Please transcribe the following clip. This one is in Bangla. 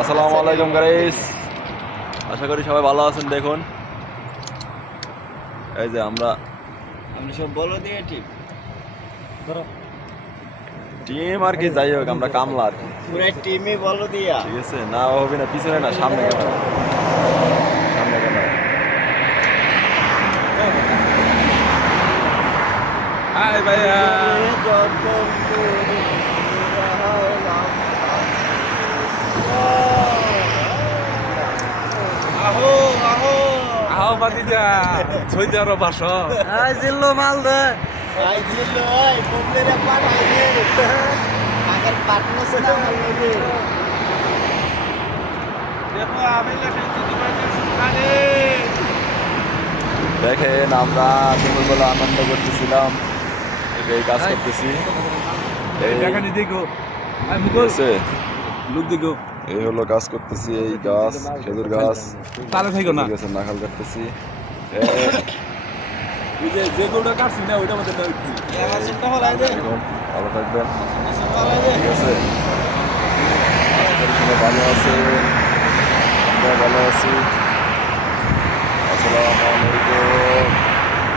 আসসালামু আলাইকুম গাইস, আশা করি সবাই ভালো আছেন। দেখুন এই যে আমরা সব বলো দিয়ে টিম টিম আর কি, যাই হোক আমরা কামলা আর কি। পুরো টিমই বলো দিয়া ঠিক আছে, না হবে না, পিছনে না, সামনে ক্যামেরা, সামনে ক্যামেরা। হাই ভাইয়া, আহো আহো আও বাতিজা ছইতে আরো বাসো। এই জিল্লু মাল দে। আই ছিল ওই বম্বেরে পাঠাই দে আগের পার্টনার না লাগে দেখো আমি লেখা দিতে পারছি সুখানে। দেখেন আমরা দিনবেলা আনন্দ করতেছিলাম, এই কাজ করতেছি। এই দেখানি দেখো আই ঠিক মুগল আছে, লুক দেখো এই হলো কাজ করতেছি। এই গাছ, খেজুর গাছ, তালে থাকো না। খেজুর গাছের নাকাল কাটতেছি। ওই যে যে গরুটা কাটছি না ওইটা মধ্যে দাও একটু। আমার চিন্তা হলাই দে ভালো থাকবেন, হলাই দে ঠিক আছে। আশা করি সবাই ভালো আছে, আমরা ভালো আছি।